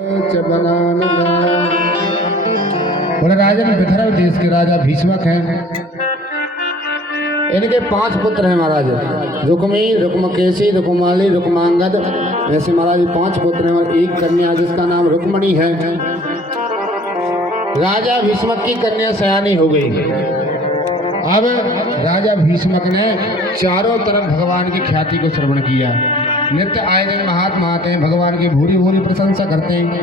बोले राजन विदर्भ देश के राजा भीष्मक हैं। इनके 5 पुत्र हैं महाराज, रुक्मी, रुक्मकेशी, रुक्माली, रुक्मांगद। ऐसे महाराज 5 पुत्र हैं और एक कन्या जिसका नाम रुक्मणी है। राजा भीष्मक की कन्या सयानी हो गई। अब राजा भीष्मक ने चारों तरफ भगवान की ख्याति को श्रवण किया। नित्य आए दिन महात्मा आते हैं, भगवान की भूरी भूरी प्रशंसा करते हैं।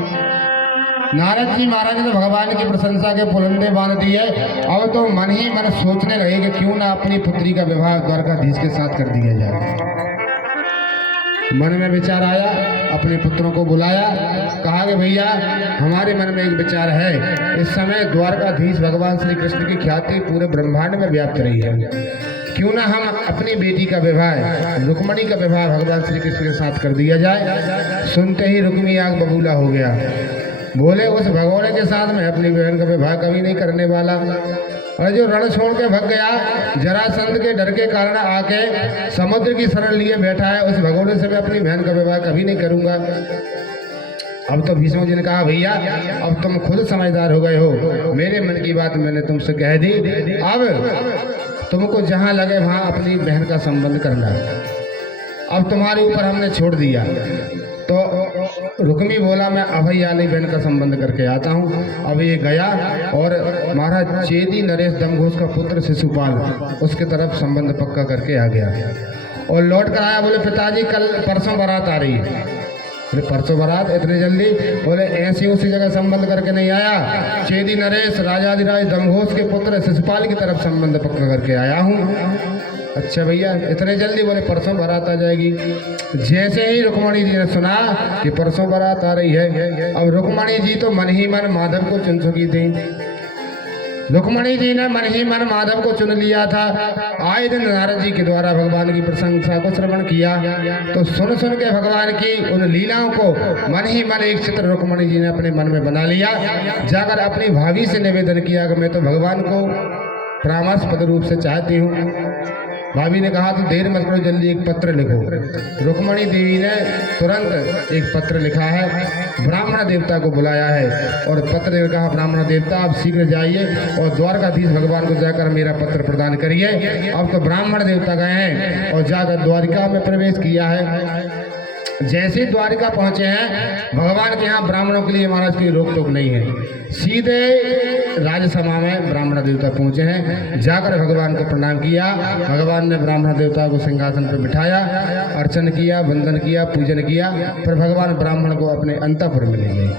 नारद जी महाराज ने भगवान की प्रशंसा के पुलंदे बांध दिए। अब तो मन ही मन सोचने लगे कि क्यों ना अपनी पुत्री का विवाह द्वारकाधीश के साथ कर दिया जाए। मन में विचार आया, अपने पुत्रों को बुलाया, कहा कि भैया हमारे मन में एक विचार है। इस समय द्वारकाधीश भगवान श्री कृष्ण की ख्याति पूरे ब्रह्मांड में व्याप्त रही है। क्यों ना हम अपनी बेटी का विवाह, रुक्मणी का विवाह भगवान श्री कृष्ण के साथ कर दिया जाए। सुनते ही रुक्मी आग बबूला हो गया। बोले उस भगोड़े के साथ मैं अपनी बहन का विवाह कभी नहीं करने वाला। और जो रण छोड़ के भग गया, जरासंध के डर के कारण आके समुद्र की शरण लिए बैठा है, उस भगोड़े से मैं अपनी बहन का विवाह कभी नहीं करूंगा। अब तो भीष्म जी ने कहा भैया अब तुम खुद समझदार हो गए हो, मेरे मन की बात मैंने तुमसे कह दी। अब तुमको जहां लगे वहां अपनी बहन का संबंध करना। अब तुम्हारे ऊपर हमने छोड़ दिया। तो रुक्मी बोला मैं अभय आली बहन का संबंध करके आता हूँ। अब ये गया और महाराज चेदी नरेश दमघोष का पुत्र शिशुपाल उसके तरफ संबंध पक्का करके आ गया और लौट कर आया। बोले पिताजी कल परसों बारात आ रही है। बोले परसों बारात इतनी जल्दी? बोले ऐसी उसी जगह संबंध करके नहीं आया, चेदी नरेश राजाधिराज दमघोष के पुत्र शिशुपाल की तरफ संबंध पक्का करके आया हूँ। अच्छा भैया इतने जल्दी? बोले परसों बारात आ जाएगी। जैसे ही रुक्मणी जी ने सुना कि परसों बारात आ रही है, अब रुक्मणी जी तो मन ही मन माधव को चुन चुकी थी। रुक्मणी जी ने मन ही मन माधव को चुन लिया था। आए दिन नारद जी के द्वारा भगवान की प्रशंसा को श्रवण किया तो सुन सुन के भगवान की उन लीलाओं को मन ही मन एक चित्र रुक्मणी जी ने अपने मन में बना लिया। जाकर अपनी भाभी से निवेदन किया कि मैं तो भगवान को परामर्शपद रूप से चाहती हूँ। भाभी ने कहा तो देर मत करो, जल्दी एक पत्र लिखो। रुक्मणी देवी ने तुरंत एक पत्र लिखा है, ब्राह्मण देवता को बुलाया है और पत्र ने कहा ब्राह्मण देवता आप शीघ्र जाइए और द्वारकाधीश भगवान को जाकर मेरा पत्र प्रदान करिए। अब तो ब्राह्मण देवता गए हैं और जाकर द्वारिका में प्रवेश किया है। जैसे द्वारिका पहुंचे हैं, भगवान के यहाँ ब्राह्मणों के लिए महाराज की रोक टोक नहीं है। सीधे राजसभा में ब्राह्मण देवता पहुंचे हैं। जाकर भगवान को प्रणाम किया। भगवान ने ब्राह्मण देवता को सिंहासन पर बिठाया, अर्चन किया, वंदन किया, पूजन किया। फिर भगवान ब्राह्मण को अपने अंतःपुर में ले गए।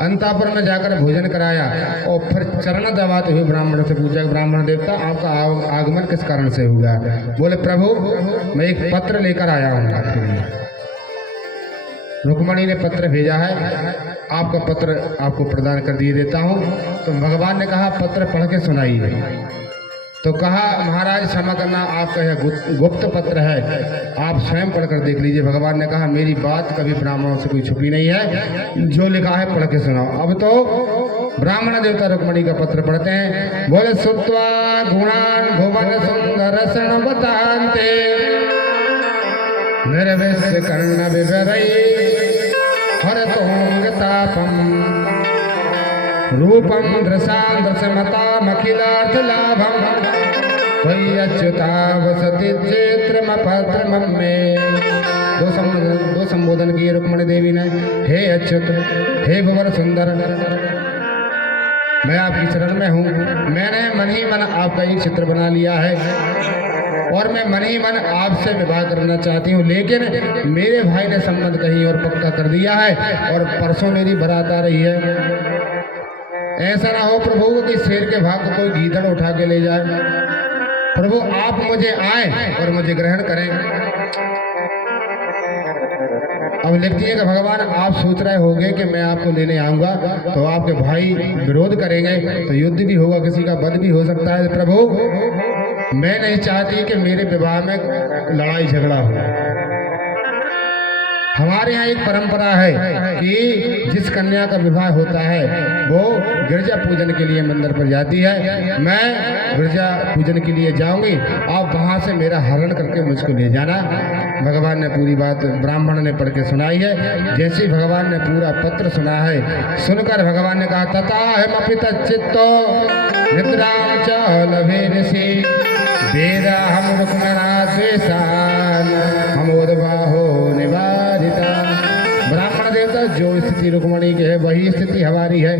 अंतापुर में जाकर भोजन कराया और फिर चरण दबाते हुए ब्राह्मण से पूछा ब्राह्मण देवता आपका आगमन किस कारण से हुआ? बोले प्रभु मैं एक पत्र लेकर आया हूँ आपके लिए। रुक्मणी ने पत्र भेजा है, आपका पत्र आपको प्रदान कर दिए देता हूँ। तो भगवान ने कहा पत्र पढ़ के सुनाइए। तो कहा महाराज क्षमा करना, आपका यह गुप्त पत्र है, आप स्वयं पढ़कर देख लीजिए। भगवान ने कहा मेरी बात कभी ब्राह्मणों से कोई छुपी नहीं है, जो लिखा है पढ़ के सुनाओ। अब तो ब्राह्मण देवता रुक्मणी का पत्र पढ़ते हैं। बोले सुत्वा गुणान भुवन सुंदर सण बतान्ते निर्विश्य कर्ण विवरई हरतोंग तापम रूपम दृशां दशमतामखिलार्थ लाभम त्वय्यच्युता वसति चेत्रमपत्रमं में। दो संबोधन किए रुक्मणी देवी ने। हे अच्युत, हे भुवन सुंदर, मैं आपकी शरण में हूँ। मैंने मन ही मन आपका एक चित्र बना लिया है और मैं मन ही मन आपसे विवाह करना चाहती हूँ, लेकिन मेरे भाई ने संबंध कहीं और पक्का कर दिया है और परसों मेरी बारात आ रही है। ऐसा ना हो प्रभु कि शेर के भाग को कोई गीदड़ उठा के ले जाए। प्रभु आप मुझे आए और मुझे ग्रहण करें। अब लिखती है कि भगवान आप सोच रहे होंगे कि मैं आपको लेने आऊंगा तो आपके भाई विरोध करेंगे तो युद्ध भी होगा, किसी का वध भी हो सकता है। प्रभु मैं नहीं चाहती कि मेरे विवाह में लड़ाई झगड़ा हो। हमारे यहाँ एक परंपरा है कि जिस कन्या का विवाह होता है वो गिरजा पूजन के लिए मंदिर पर जाती है। मैं गिरजा पूजन के लिए जाऊंगी, आप वहाँ से मेरा हरण करके मुझको ले जाना। भगवान ने पूरी बात ब्राह्मण ने पढ़ के सुनाई है। जैसे ही भगवान ने पूरा पत्र सुना है, सुनकर भगवान ने कहा तथा हम चित्तो निद्राम च लभे ऋषि वेदा हम रुक्मणा द्वेषान हमोदबाहो निवारिता। ब्राह्मण देवता जो स्थिति रुक्मणी की है वही स्थिति हमारी है।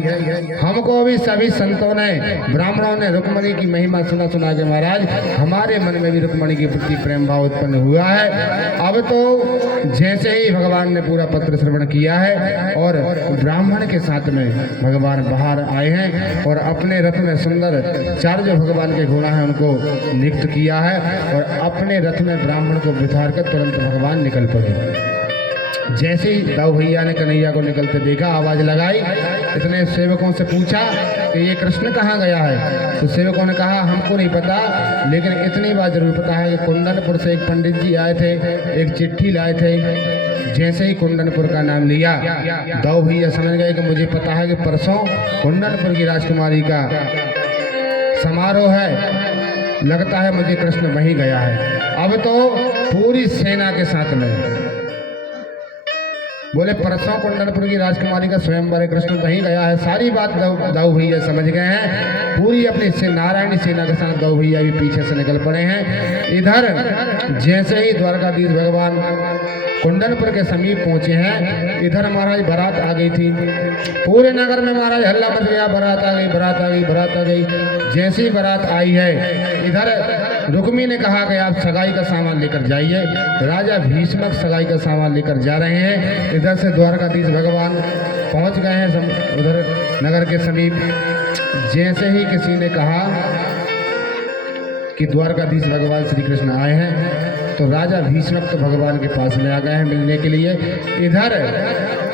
हमको भी सभी संतों ने ब्राह्मणों ने रुक्मणी की महिमा सुना सुना के महाराज हमारे मन में भी रुक्मणी के प्रति प्रेम भाव उत्पन्न हुआ है। अब तो जैसे ही भगवान ने पूरा पत्र श्रवण किया है और ब्राह्मण के साथ में भगवान बाहर आए हैं और अपने रथ में सुंदर चार जो भगवान के घोड़ा है उनको नियुक्त किया है और अपने रथ में ब्राह्मण को बिठार कर तुरंत भगवान निकल पड़े। जैसे ही दाऊ भैया ने कन्हैया को निकलते देखा, आवाज लगाई, इतने सेवकों से पूछा कि ये कृष्ण कहाँ गया है। तो सेवकों ने कहा हमको नहीं पता, लेकिन इतनी बात जरूर पता है कि कुंदनपुर से एक पंडित जी आए थे, एक चिट्ठी लाए थे। जैसे ही कुंदनपुर का नाम लिया, दाऊ भैया समझ गए कि मुझे पता है कि परसों कुंदनपुर की राजकुमारी का समारोह है, लगता है मुझे कृष्ण वहीं गया है। अब तो पूरी सेना के साथ में बोले परसों कुंदनपुर की राजकुमारी का स्वयंवर कृष्ण वहीं गया है। सारी बात दाऊ भैया समझ गए हैं। पूरी अपनी से नारायणी सेना के साथ दाऊ भैया भी पीछे से निकल पड़े हैं। इधर जैसे ही द्वारकाधीश भगवान कुंदनपुर के समीप पहुंचे हैं, इधर महाराज बारात आ गई थी। पूरे नगर में महाराज हल्ला मच गया, बारात आ गई, बारात आ गई, बारात आ गई। जैसी ही बारात आई है, इधर रुक्मी ने कहा कि आप सगाई का सामान लेकर जाइए। राजा भीष्मक सगाई का सामान लेकर जा रहे हैं। इधर से द्वारकाधीश भगवान पहुंच गए हैं उधर नगर के समीप। जैसे ही किसी ने कहा कि द्वारकाधीश भगवान श्री कृष्ण आए हैं, तो राजा भीष्मक तो भगवान के पास में आ गए हैं मिलने के लिए। इधर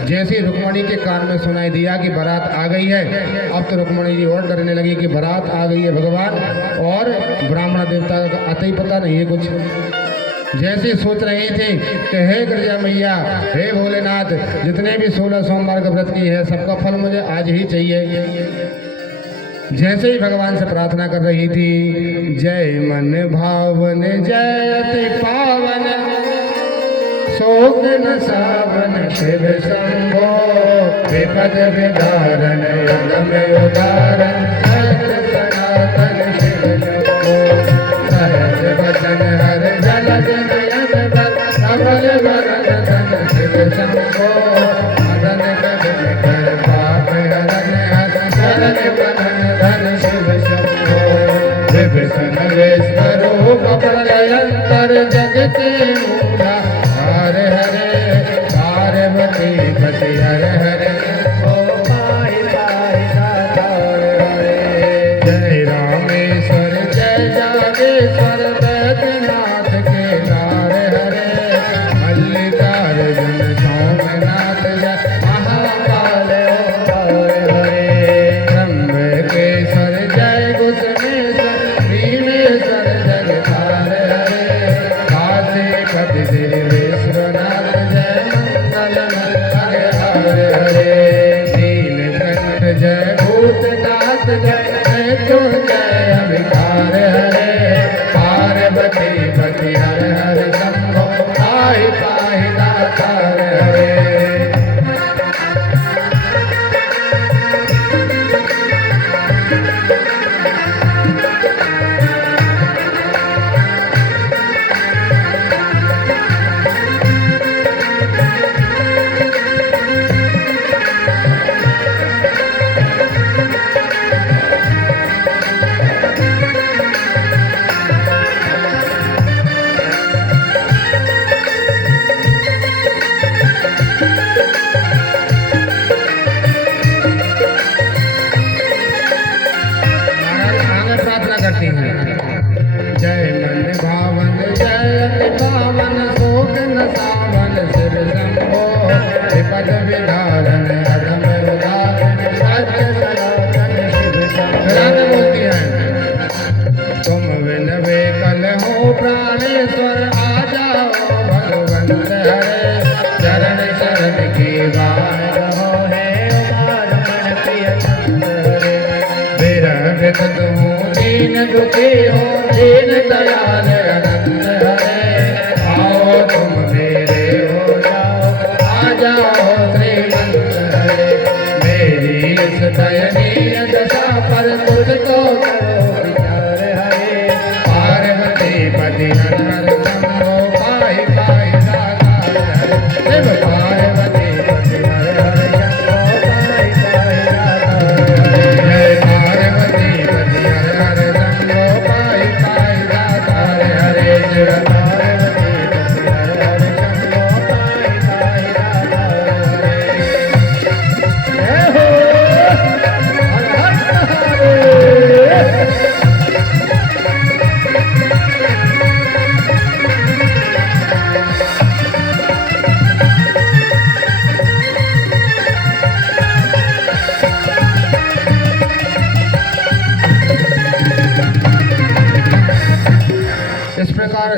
जैसे रुक्मणी के कान में सुनाई दिया कि बारात आ गई है, अब तो रुक्मणी जी और डरने लगी कि बारात आ गई है भगवान, और ब्राह्मण देवता का अतः ही पता नहीं है कुछ। जैसे सोच रहे थे कि हे गिरजा मैया, हे भोलेनाथ, जितने भी 16 सोमवार का व्रत की है सबका फल मुझे आज ही चाहिए। जैसे ही भगवान से प्रार्थना कर रही थी, जय मन भावन जय अति पावन शोक न सावन शिव शंभो विपद विदारण अगम उदारण सनातन शिव शंभो सहज वचन हर जल जन कमल वरण धन शिव शंभो मदन कदम कर पाप हरन हर शरण बनन धन शिव शंभो विभीषण विश्वरूप प्रलयंतर जगते मूला हरे हरे पार्वती पति हरे हरे ओ पाहि पाहि हरे हरे। जय रामेश्वर जय जागेश्वर बैद्यनाथ के हरे हरे मल्लिकार्जुन सोमनाथ जय महाकाल हरे हरे। त्र्यंबकेश्वर जय घुसमेश्वर भीमेश्वर जगत हरे हरे काशीपति श्री विश्वनाथ जय मंगल हरे हरे हरे। नीलकंठ जय भूतनाथ जय मृत्युंजय अभिकार हरे पार्वती पति हरे हरे शंभो पाहि पाहि नाथ हरे हरे। करती हैं। जय मन भावन जय अति पावन शोक न सावन शिव शंभो विपद विदारण अधम उदारण सत्य सनातन शिव शंभो। बोलती हैं तुम बिन बेकल हो प्राणेश्वर आ जाओ भगवंत हरे चरण शरण की बार हो है उदार मन प्रिय चंद हरे। विरह तुम दीन दुखी हो दीन दयाल अनंत हरे आओ तुम इस दयनीय दशा पर तुझको करो विचार हरे पार्वती पति हर हर शंभो पाहि पाहि दाता हरे शिव पार्वती पति हर हर शंभो पाहि पाहि दाता हरे पार्वती पति हर हर शंभो पाहि पाहि दाता हरे शिव पार्वती पति हर हर शंभो पाहि पाहि दाता हरे इस प्रकार